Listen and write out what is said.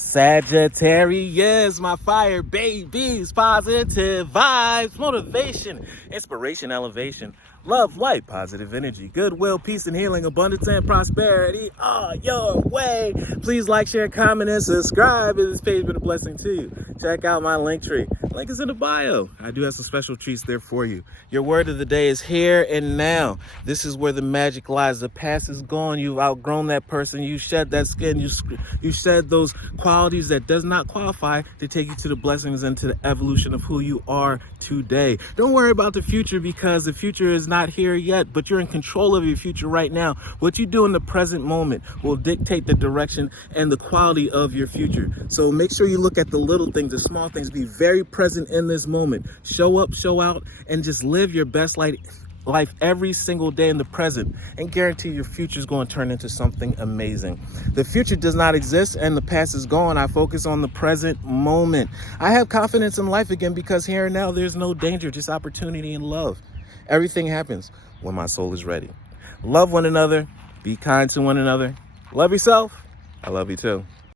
Sagittarius, my fire babies, positive vibes, motivation, inspiration, elevation, love, light, positive energy, goodwill, peace and healing, abundance and prosperity are your way. Please like, share, comment, and subscribe if this page been a blessing to you. Check out my LinkTree. Link is in the bio. I do have some special treats there for you. Your word of the day is here and now. This is where the magic lies. The past is gone. You've outgrown that person. You shed that skin. You shed those qualities that does not qualify to take you to the blessings and to the evolution of who you are today. Don't worry about the future because the future is not here yet, but you're in control of your future right now. What you do in the present moment will dictate the direction and the quality of your future. So make sure you look at the little things, the small things. Be very present in this moment. Show up, show out, and just live your best life every single day in the present, and guarantee your future is going to turn into something amazing. The future does not exist and the past is gone. I focus on the present moment. I have confidence in life again because here and now there's no danger, just opportunity and love. Everything happens when my soul is ready. Love one another. Be kind to one another. Love yourself. I love you too.